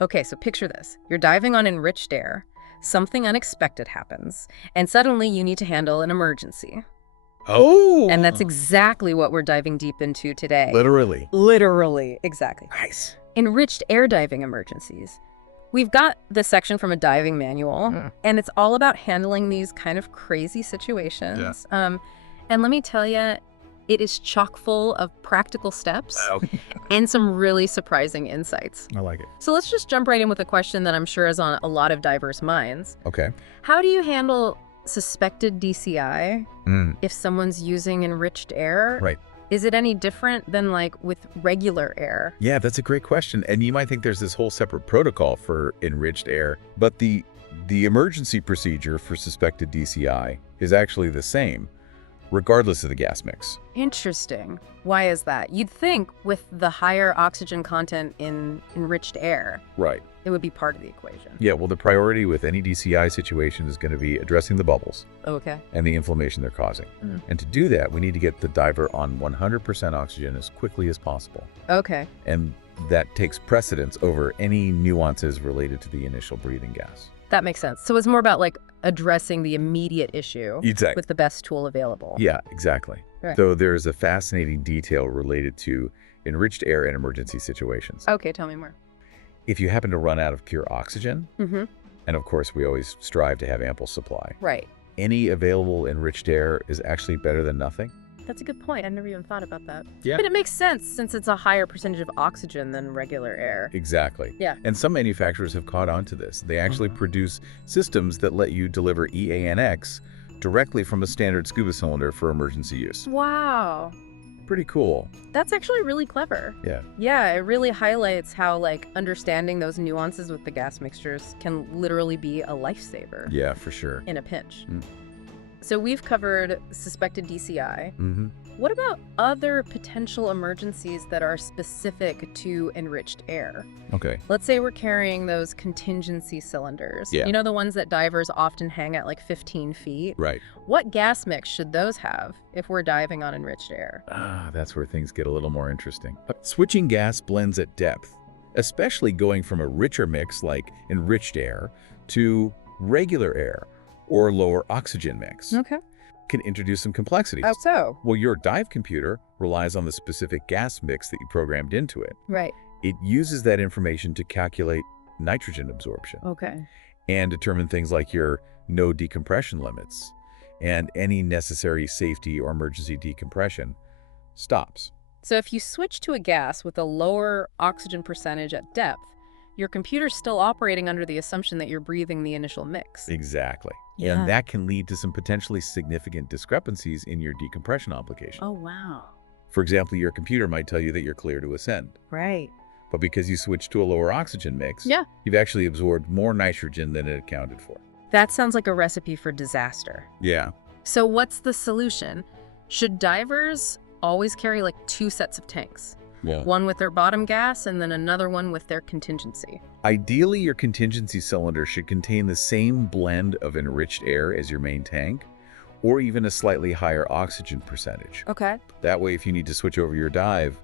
Okay, so picture this. You're diving on enriched air, something unexpected happens, and suddenly you need to handle an emergency. Oh! And that's exactly what we're diving deep into today. Literally. Literally, exactly. Nice. Enriched air diving emergencies. We've got this section from a diving manual, and it's all about handling these kind of crazy situations. And let me tell you, it is chock full of practical steps and some really surprising insights. I like it. So let's just jump right in with a question that I'm sure is on a lot of divers' minds. Okay. How do you handle suspected DCI if someone's using enriched air? Right. Is it any different than like with regular air? Yeah, that's a great question. And you might think there's this whole separate protocol for enriched air, but the emergency procedure for suspected DCI is actually the same, regardless of the gas mix. Interesting. Why is that? You'd think with the higher oxygen content in enriched air, Right. it would be part of the equation. Yeah, well, the priority with any DCI situation is going to be addressing the bubbles Okay. and the inflammation they're causing. And to do that, we need to get the diver on 100% oxygen as quickly as possible. Okay. And that takes precedence over any nuances related to the initial breathing gas. That makes sense. So it's more about like addressing the immediate issue Exactly. with the best tool available. Yeah, exactly. Right. Though there's a fascinating detail related to enriched air in emergency situations. Okay, tell me more. If you happen to run out of pure oxygen, and of course we always strive to have ample supply, Right. any available enriched air is actually better than nothing. That's a good point. I never even thought about that. Yeah. But it makes sense since it's a higher percentage of oxygen than regular air. Exactly. Yeah. And some manufacturers have caught on to this. They actually produce systems that let you deliver EANX directly from a standard scuba cylinder for emergency use. Wow. Pretty cool. That's actually really clever. Yeah. Yeah, it really highlights how like understanding those nuances with the gas mixtures can literally be a lifesaver Yeah, for sure. in a pinch. So we've covered suspected DCI. Mm-hmm. What about other potential emergencies that are specific to enriched air? Okay. Let's say we're carrying those contingency cylinders. Yeah. You know, the ones that divers often hang at like 15 feet? Right. What gas mix should those have if we're diving on enriched air? That's where things get a little more interesting. Switching gas blends at depth, especially going from a richer mix like enriched air to regular air or lower oxygen mix, Okay. can introduce some complexities. How so? Well, your dive computer relies on the specific gas mix that you programmed into it. Right. It uses that information to calculate nitrogen absorption Okay. and determine things like your no decompression limits and any necessary safety or emergency decompression stops. So if you switch to a gas with a lower oxygen percentage at depth, your computer's still operating under the assumption that you're breathing the initial mix. Exactly. Yeah. And that can lead to some potentially significant discrepancies in your decompression obligation. Oh, wow. For example, your computer might tell you that you're clear to ascend, Right. but because you switched to a lower oxygen mix, Yeah. you've actually absorbed more nitrogen than it accounted for. That sounds like a recipe for disaster. Yeah. So what's the solution? Should divers always carry like 2 sets of tanks? Yeah. One with their bottom gas and then another one with their contingency. Ideally, your contingency cylinder should contain the same blend of enriched air as your main tank, or even a slightly higher oxygen percentage. Okay. That way, if you need to switch over your dive,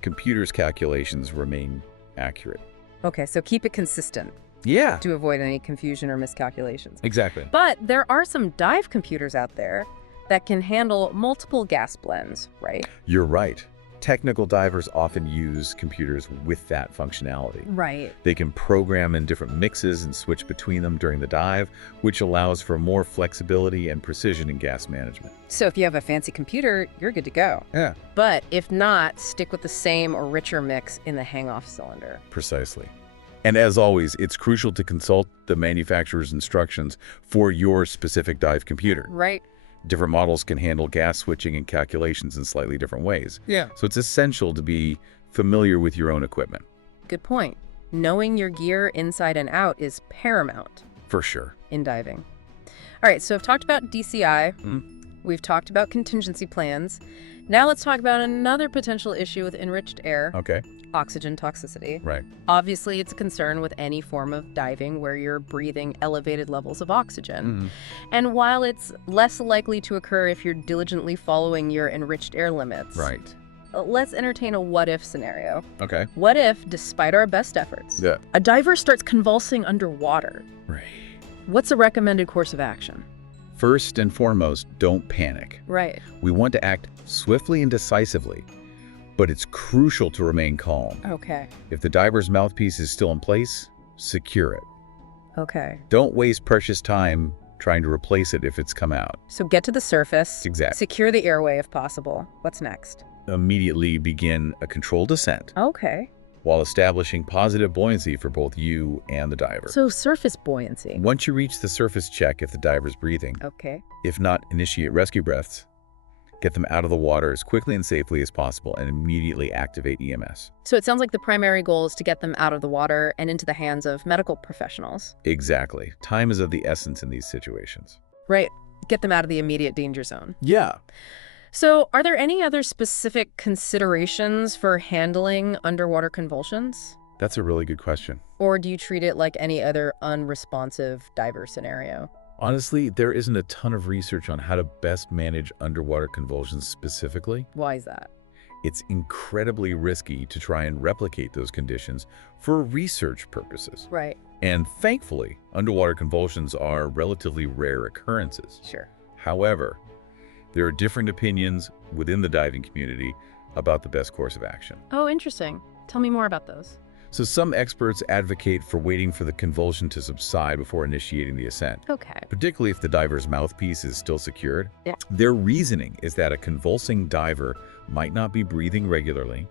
computer's calculations remain accurate. Okay, so keep it consistent Yeah, to avoid any confusion or miscalculations. exactly. But there are some dive computers out there that can handle multiple gas blends, right? You're right. Technical divers often use computers with that functionality. Right. They can program in different mixes and switch between them during the dive, which allows for more flexibility and precision in gas management. So if you have a fancy computer, you're good to go. Yeah, But if not, stick with the same or richer mix in the hang-off cylinder. precisely. And as always, it's crucial to consult the manufacturer's instructions for your specific dive computer. Right. Different models can handle gas switching and calculations in slightly different ways. Yeah. So it's essential to be familiar with your own equipment. Good point. Knowing your gear inside and out is paramount For sure. in diving. All right, so I've talked about DCI. We've talked about contingency plans. Now let's talk about another potential issue with enriched air, Okay. oxygen toxicity. Right. Obviously, it's a concern with any form of diving where you're breathing elevated levels of oxygen. And while it's less likely to occur if you're diligently following your enriched air limits, Right. let's entertain a what-if scenario. Okay. What if, despite our best efforts, Yeah. a diver starts convulsing underwater? Right. What's a recommended course of action? First and foremost, don't panic. Right. We want to act swiftly and decisively, but it's crucial to remain calm. Okay. If the diver's mouthpiece is still in place, secure it. Okay. Don't waste precious time trying to replace it if it's come out. So get to the surface. Exactly. Secure the airway if possible. What's next? Immediately begin a controlled descent Okay. while establishing positive buoyancy for both you and the diver. So surface buoyancy. Once you reach the surface, check if the diver's breathing. Okay. If not, initiate rescue breaths. Get them out of the water as quickly and safely as possible and immediately activate EMS. So it sounds like the primary goal is to get them out of the water and into the hands of medical professionals. Exactly. Time is of the essence in these situations. Right. Get them out of the immediate danger zone. Yeah. So are there any other specific considerations for handling underwater convulsions? That's a really good question. Or do you treat it like any other unresponsive diver scenario? Honestly, there isn't a ton of research on how to best manage underwater convulsions specifically. Why is that? It's incredibly risky to try and replicate those conditions for research purposes. Right. And thankfully, underwater convulsions are relatively rare occurrences. Sure. However, there are different opinions within the diving community about the best course of action. Oh, interesting. Tell me more about those. So some experts advocate for waiting for the convulsion to subside before initiating the ascent, Okay. particularly if the diver's mouthpiece is still secured. Yeah. Their reasoning is that a convulsing diver might not be breathing regularly,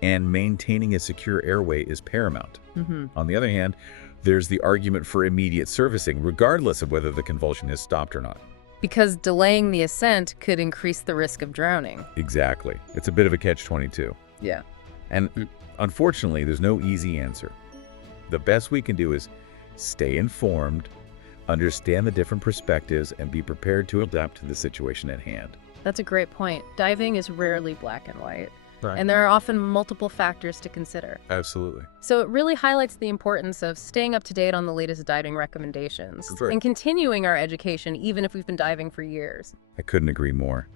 and maintaining a secure airway is paramount. Mm-hmm. On the other hand, there's the argument for immediate servicing, regardless of whether the convulsion has stopped or not. Because delaying the ascent could increase the risk of drowning. Exactly. It's a bit of a catch-22. Yeah. And unfortunately, there's no easy answer. The best we can do is stay informed, understand the different perspectives, and be prepared to adapt to the situation at hand. That's a great point. Diving is rarely black and white, Right. and there are often multiple factors to consider. Absolutely. So it really highlights the importance of staying up to date on the latest diving recommendations Right. and continuing our education even if we've been diving for years. I couldn't agree more.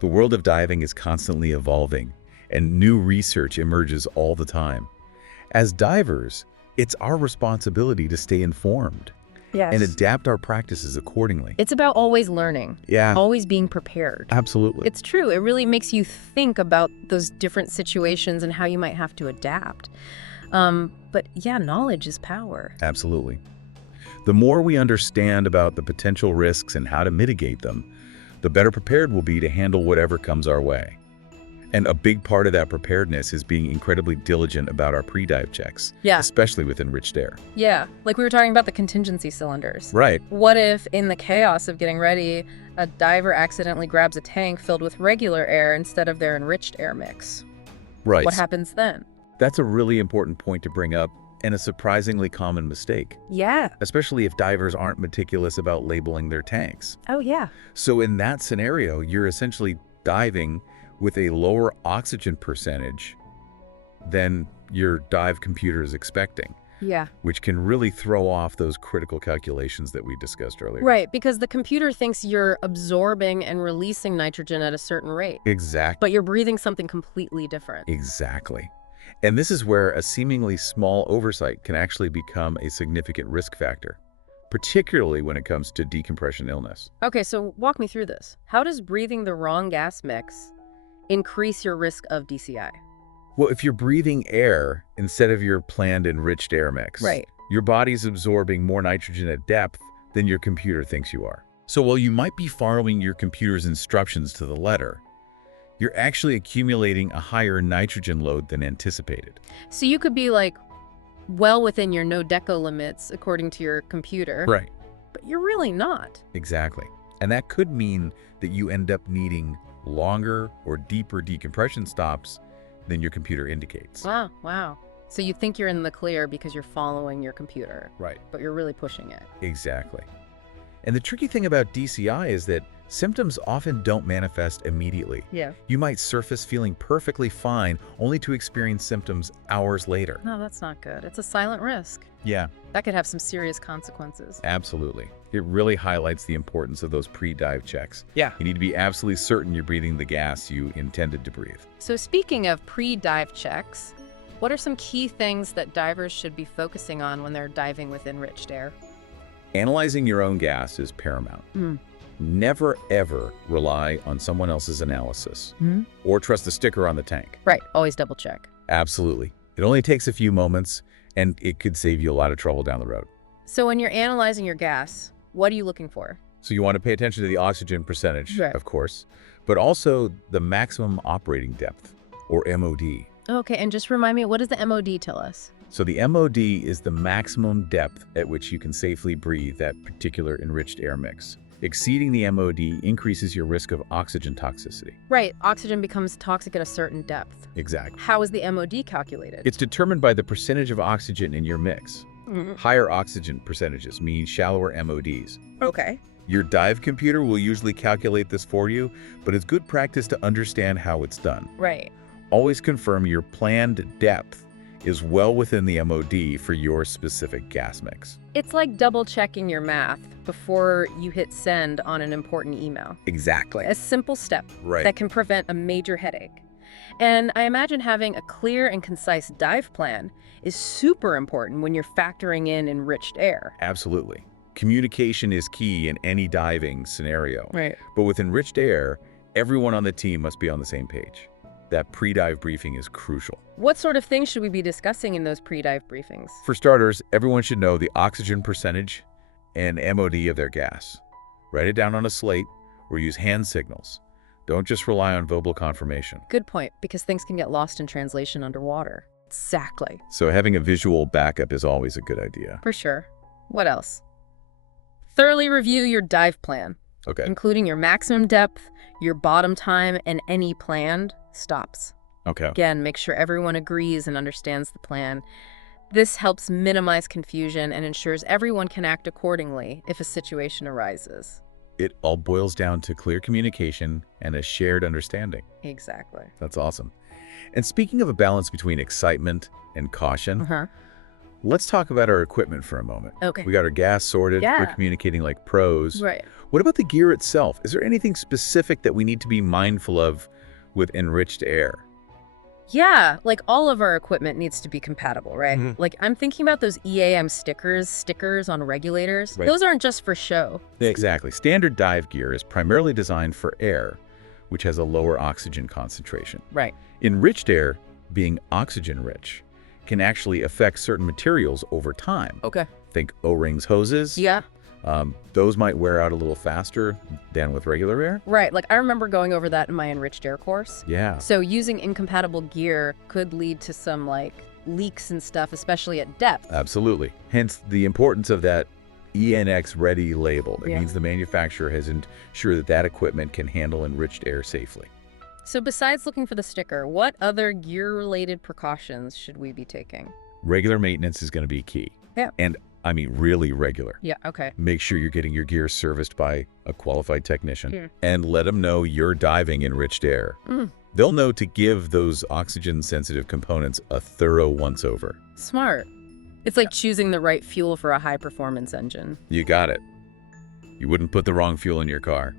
The world of diving is constantly evolving, and new research emerges all the time. As divers, it's our responsibility to stay informed Yes. and adapt our practices accordingly. It's about always learning, Yeah, always being prepared. absolutely. It's true. It really makes you think about those different situations and how you might have to adapt. But yeah, knowledge is power. Absolutely. The more we understand about the potential risks and how to mitigate them, the better prepared we'll be to handle whatever comes our way. And a big part of that preparedness is being incredibly diligent about our pre-dive checks, Yeah. especially with enriched air. Yeah. Like we were talking about the contingency cylinders. Right. What if, in the chaos of getting ready, a diver accidentally grabs a tank filled with regular air instead of their enriched air mix? Right. What happens then? That's a really important point to bring up, and a surprisingly common mistake, Yeah. especially if divers aren't meticulous about labeling their tanks. Oh, yeah. So in that scenario, you're essentially diving with a lower oxygen percentage than your dive computer is expecting, Yeah. which can really throw off those critical calculations that we discussed earlier. Right, because the computer thinks you're absorbing and releasing nitrogen at a certain rate, Exactly. but you're breathing something completely different. Exactly. And this is where a seemingly small oversight can actually become a significant risk factor, particularly when it comes to decompression illness. Okay, so walk me through this. How does breathing the wrong gas mix increase your risk of DCI? Well, if you're breathing air instead of your planned enriched air mix, Right. your body's absorbing more nitrogen at depth than your computer thinks you are. So while you might be following your computer's instructions to the letter, you're actually accumulating a higher nitrogen load than anticipated. So you could be like well within your no deco limits according to your computer, Right. but you're really not. Exactly. And that could mean that you end up needing longer or deeper decompression stops than your computer indicates. Wow, wow. So you think you're in the clear because you're following your computer, Right. but you're really pushing it. Exactly. And the tricky thing about DCI is that symptoms often don't manifest immediately. Yeah. You might surface feeling perfectly fine, only to experience symptoms hours later. No, that's not good. It's a silent risk. Yeah, That could have some serious consequences. absolutely. It really highlights the importance of those pre-dive checks. Yeah. You need to be absolutely certain you're breathing the gas you intended to breathe. So speaking of pre-dive checks, what are some key things that divers should be focusing on when they're diving with enriched air? Analyzing your own gas is paramount. Never, ever rely on someone else's analysis or trust the sticker on the tank. Right. Always double check. Absolutely. It only takes a few moments, and it could save you a lot of trouble down the road. So when you're analyzing your gas, what are you looking for? So you want to pay attention to the oxygen percentage, Right. of course, but also the maximum operating depth, or MOD. Okay, and just remind me, what does the MOD tell us? So the MOD is the maximum depth at which you can safely breathe that particular enriched air mix. Exceeding the MOD increases your risk of oxygen toxicity. Right, oxygen becomes toxic at a certain depth. Exactly. How is the MOD calculated? It's determined by the percentage of oxygen in your mix. Higher oxygen percentages mean shallower MODs. Okay. Your dive computer will usually calculate this for you, but it's good practice to understand how it's done. Right. Always confirm your planned depth is well within the MOD for your specific gas mix. It's like double checking your math before you hit send on an important email. Exactly. A simple step Right. that can prevent a major headache. And I imagine having a clear and concise dive plan is super important when you're factoring in enriched air. Absolutely. Communication is key in any diving scenario. Right. But with enriched air, everyone on the team must be on the same page. That pre-dive briefing is crucial. What sort of things should we be discussing in those pre-dive briefings? For starters, everyone should know the oxygen percentage and MOD of their gas. Write it down on a slate or use hand signals. Don't just rely on verbal confirmation. Good point, because things can get lost in translation underwater. Exactly. So having a visual backup is always a good idea. For sure. What else? Thoroughly review your dive plan, Okay. including your maximum depth, your bottom time, and any planned stops. Okay. Again, make sure everyone agrees and understands the plan. This helps minimize confusion and ensures everyone can act accordingly if a situation arises. It all boils down to clear communication and a shared understanding. Exactly. That's awesome. And speaking of a balance between excitement and caution, let's talk about our equipment for a moment. Okay. We got our gas sorted. Yeah. We're communicating like pros. Right. What about the gear itself? Is there anything specific that we need to be mindful of with enriched air? Yeah, like all of our equipment needs to be compatible, right? Like I'm thinking about those EAM stickers on regulators. Right. Those aren't just for show. Exactly. Standard dive gear is primarily designed for air, which has a lower oxygen concentration. Right. Enriched air, being oxygen-rich, can actually affect certain materials over time. Okay. Think O-rings, hoses. Yeah. Those might wear out a little faster than with regular air. Right. Like I remember going over that in my enriched air course. Yeah. So using incompatible gear could lead to some like leaks and stuff, especially at depth. Absolutely. Hence the importance of that ENX ready label. It Yeah. means the manufacturer has ensured that that equipment can handle enriched air safely. So besides looking for the sticker, what other gear-related precautions should we be taking? Regular maintenance is going to be key. Yeah. And I mean really regular. Yeah, okay. Make sure you're getting your gear serviced by a qualified technician Hmm. and let them know you're diving enriched air. They'll know to give those oxygen-sensitive components a thorough once-over. Smart. It's like choosing the right fuel for a high-performance engine. You got it. You wouldn't put the wrong fuel in your car.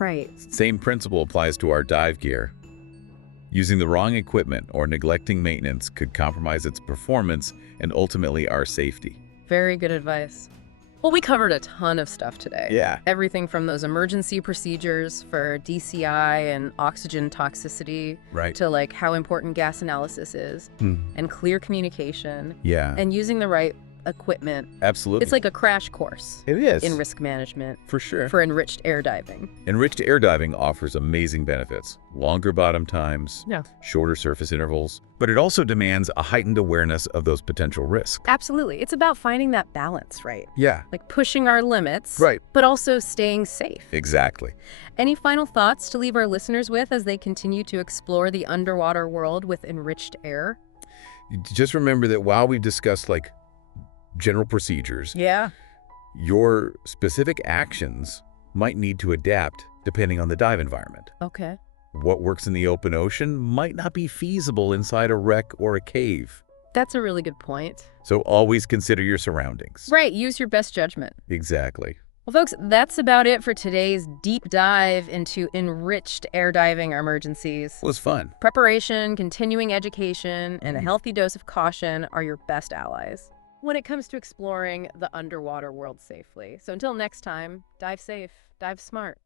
Right. Same principle applies to our dive gear. Using the wrong equipment or neglecting maintenance could compromise its performance and ultimately our safety. Very good advice. Well, we covered a ton of stuff today. Yeah. Everything from those emergency procedures for DCI and oxygen toxicity Right. to like how important gas analysis is and clear communication Yeah. and using the right equipment. Absolutely. It's like a crash course it is. in risk management For sure. for enriched air diving. Enriched air diving offers amazing benefits. Longer bottom times, Yeah. shorter surface intervals, but it also demands a heightened awareness of those potential risks. Absolutely. It's about finding that balance, right? Yeah. Like pushing our limits, Right. but also staying safe. Exactly. Any final thoughts to leave our listeners with as they continue to explore the underwater world with enriched air? Just remember that while we've discussed like general procedures, Yeah. your specific actions might need to adapt depending on the dive environment. Okay. What works in the open ocean might not be feasible inside a wreck or a cave. That's a really good point. So always consider your surroundings. Right, use your best judgment. Exactly. Well, folks, that's about it for today's deep dive into enriched air diving emergencies. It was fun. Preparation, continuing education, and a healthy dose of caution are your best allies when it comes to exploring the underwater world safely. So until next time, dive safe, dive smart.